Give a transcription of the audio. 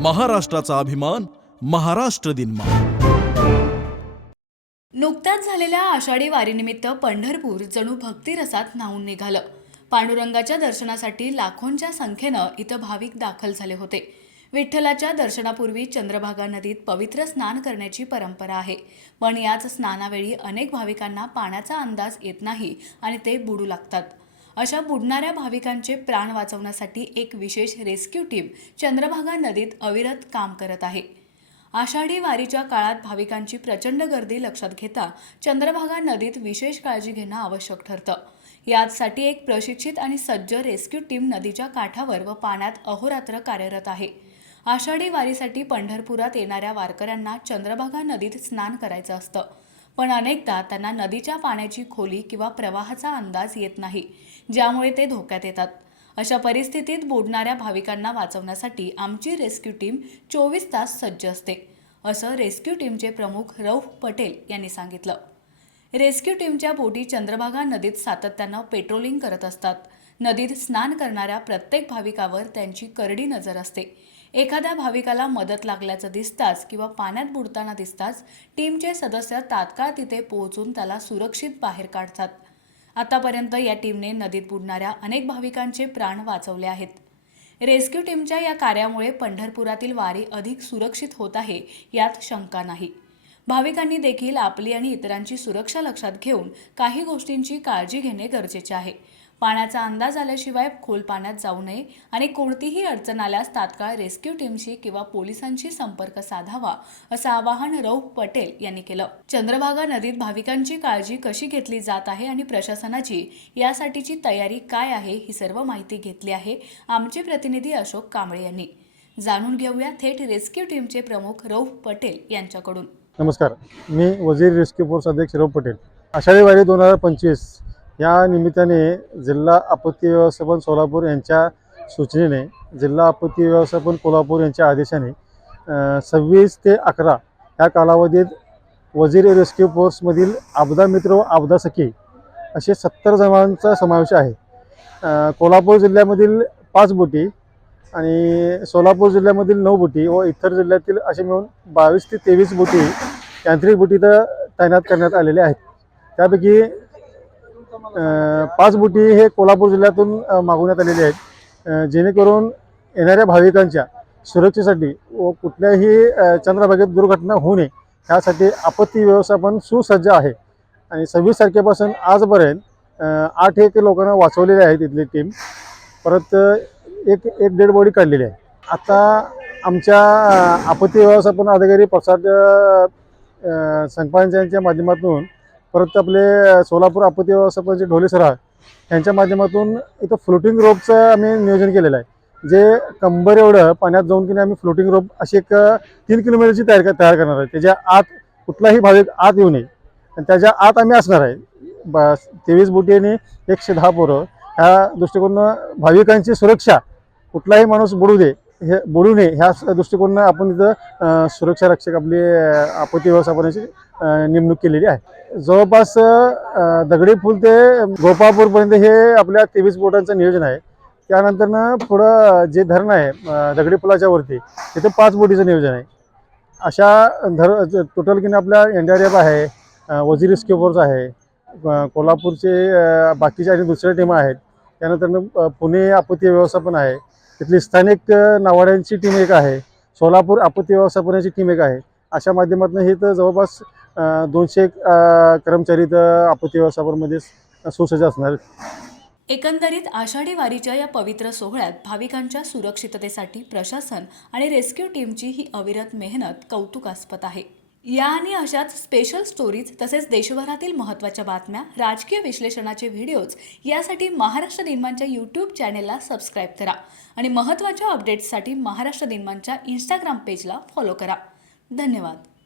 महाराष्ट्राचा अभिमान महाराष्ट्र दिन नुकत्याच झालेल्या आषाढी वारीनिमित्त पंढरपूर जणू भक्तिरसात न्हावून निघालं. पांडुरंगाच्या दर्शनासाठी लाखोंच्या संख्येनं इथं भाविक दाखल झाले होते. विठ्ठलाच्या दर्शनापूर्वी चंद्रभागा नदीत पवित्र स्नान करण्याची परंपरा आहे. पण याच स्नानावेळी अनेक भाविकांना पाण्याचा अंदाज येत नाही आणि ते बुडू लागतात. अशा बुडणाऱ्या भाविकांचे प्राण वाचवण्यासाठी एक विशेष रेस्क्यू टीम चंद्रभागा नदीत अविरत काम करत आहे. आषाढी वारीच्या काळात भाविकांची प्रचंड गर्दी लक्षात घेता चंद्रभागा नदीत विशेष काळजी घेणं आवश्यक ठरतं. यासाठी एक प्रशिक्षित आणि सज्ज रेस्क्यू टीम नदीच्या काठावर व पाण्यात अहोरात्र कार्यरत आहे. आषाढी वारीसाठी पंढरपुरात येणाऱ्या वारकऱ्यांना चंद्रभागा नदीत स्नान करायचं असतं. पण अनेकदा त्यांना नदीच्या पाण्याची खोली किंवा प्रवाहाचा अंदाज येत नाही ज्यामुळे ते धोक्यात येतात. अशा परिस्थितीत बुडणाऱ्या भाविकांना वाचवण्यासाठी आमची रेस्क्यू टीम चोवीस तास सज्ज असते असं रेस्क्यू टीमचे प्रमुख रौफ पटेल यांनी सांगितलं. रेस्क्यू टीमच्या बोटी चंद्रभागा नदीत सातत्यानं पेट्रोलिंग करत असतात. नदीत स्नान करणाऱ्या प्रत्येक भाविकावर त्यांची करडी नजर असते. एखाद्या भाविकाला मदत लागल्याचं दिसताच किंवा पाण्यात बुडताना दिसताच टीमचे सदस्य तात्काळ तिथे पोहोचून त्याला सुरक्षित बाहेर काढतात. आतापर्यंत या टीमने नदीत बुडणाऱ्या अनेक भाविकांचे प्राण वाचवले आहेत. रेस्क्यू टीमच्या या कार्यामुळे पंढरपुरातील वारी अधिक सुरक्षित होत आहे यात शंका नाही. भाविकांनी देखील आपली आणि इतरांची सुरक्षा लक्षात घेऊन काही गोष्टींची काळजी घेणे गरजेचे आहे. पाण्याचा अंदाज आल्याशिवाय खोल पाण्यात जाऊ नये आणि कोणतीही अडचण आल्यास तात्काळ रेस्क्यू टीमशी किंवा पोलिसांशी संपर्क साधावा असं आवाहन रौफ पटेल यांनी केलं. चंद्रभागा नदीत भाविकांची काळजी कशी घेतली जात आहे आणि प्रशासनाची यासाठीची तयारी काय आहे ही सर्व माहिती घेतली आहे आमचे प्रतिनिधी अशोक कांबळे यांनी. जाणून घेऊया थेट रेस्क्यू टीमचे प्रमुख रौफ पटेल यांच्याकडून. नमस्कार. मी वजीर रेस्क्यू फोर्स अध्यक्ष रौफ पटेल. आषाढी वारी दोन हजार पंचवीस या निमित्ताने जिल्हा आपत्ती व्यवस्थापन सोलापूर यांच्या सूचनेने जिल्हा आपत्ती व्यवस्थापन कोल्हापूर यांच्या आदेशाने सव्वीस ते अकरा या कालावधीत वजीर रेस्क्यू फोर्समधील आपदा मित्र व आपदा सखी असे सत्तर जणांचा समावेश आहे. कोल्हापूर जिल्ह्यामधील पाच बोटी आणि सोलापूर जिल्ह्यामधील नऊ बोटी व इतर जिल्ह्यातील असे मिळून बावीस ते तेवीस बोटी यांत्रिक बोटी तर तैनात करण्यात आलेल्या आहेत. त्यापैकी पाच बोटी हे कोल्हापूर जिल्ह्यातून मागवण्यात आलेले आहेत. जेणेकरून येणाऱ्या भाविकांच्या सुरक्षेसाठी व कुठल्याही चंद्रभागेत दुर्घटना होऊ नये यासाठी आपत्ती व्यवस्थापन सुसज्ज आहे. आणि सव्वीस तारखेपासून आजपर्यंत आठ एक लोकांना वाचवलेले आहेत इथली टीम. परत एक एक डेड बॉडी काढलेली आहे. आता आमच्या आपत्ती व्यवस्थापन अधिकारी प्रसाद अ, माध्यमातून परत आपले सोलापूर आपत्ती व्यवस्थापनचे ढोले सर यांच्या माध्यमातून इथं फ्लोटिंग रोपचं आम्ही नियोजन केलेलं आहे. जे कंबर एवढं पाण्यात जाऊन की नाही आम्ही फ्लोटिंग रोप अशी एक तीन किलोमीटरची तयार तयार करणार आहे. त्याच्या आत कुठलाही भाविक आत येऊ नये. आणि त्याच्या आत आम्ही असणार आहे. ब तेवीस बोटी आणि एकशे दहा पोरं. ह्या दृष्टिकोनानं भाविकांची सुरक्षा कुठलाही माणूस बुडू दे हे बुडू नये. ह्या दृष्टिकोनानं आपण इथं सुरक्षा रक्षक आपली आपत्ती व्यवस्थापनाची नेमणूक केलेली आहे. जवळपास दगडी फुल ते गोपाळपूरपर्यंत हे आपल्या तेवीस बोटांचं नियोजन आहे. त्यानंतरनं पुढं जे धरण आहे दगडी पुलाच्या वरती तिथे पाच बोटीचं नियोजन आहे. अशा धर टोटल की नाही आपल्या एन डी आर एफ आहे अ, वजीर रेस्क्यू फोर्स आहे कोल्हापूरचे बाकीच्या आणि दुसऱ्या टीम आहेत. त्यानंतर पुणे आपत्ती व्यवस्थापन आहे. तिथली स्थानिक नावाड्यांची टीम एक आहे. सोलापूर आपत्ती व्यवस्थापनाची टीम एक आहे. अशा माध्यमातून हे तर जवळपास दोनशे कर्मचारी तर आपत्ती व्यवस्थापनमध्ये सुसज्ज असणार एकंदरीत आषाढी वारीच्या या पवित्र सोहळ्यात भाविकांच्या सुरक्षिततेसाठी प्रशासन आणि रेस्क्यू टीमची ही अविरत मेहनत कौतुकास्पद आहे. या आणि अशाच स्पेशल स्टोरीज तसेच देशभरातील महत्त्वाच्या बातम्या राजकीय विश्लेषणाचे व्हिडिओज यासाठी महाराष्ट्र दिनमानच्या यूट्यूब चॅनेलला सबस्क्राईब करा आणि महत्त्वाच्या अपडेट्ससाठी महाराष्ट्र दिनमानच्या इंस्टाग्राम पेजला फॉलो करा. धन्यवाद.